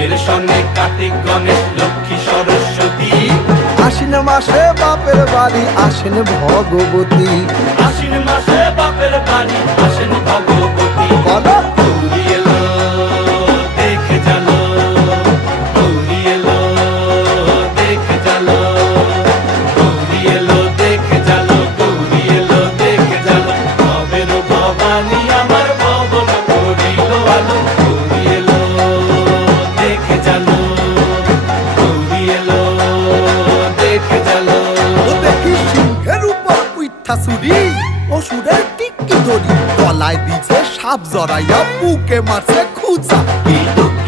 রামের সঙ্গে কার্তিক গণেশ লক্ষ্মী সরস্বতী। আশ্বিন মাসে বাপের বাড়ি আসেন ভগবতী। আশ্বিন মাসে বাপের বাড়ি আসেন ভগবতী। বলো গৌরী এলো দেখে জানো, গৌরী এলো দেখে জানো, গৌরী এলো দেখে জানো, গৌরী এলো দেখে জানো। ভবের ভবানী আমার ভবন করিল আলো। গৌরী এলো দেখে জানো, গৌরী এলো দেখে জানো। ও দেখি সিংহের উপর উইঠা চুরি, অসুরের টিকি ধরি গলায় দিছে সাপ জড়াইয়া বুকে মারছে খুঁজা। কি দুঃখ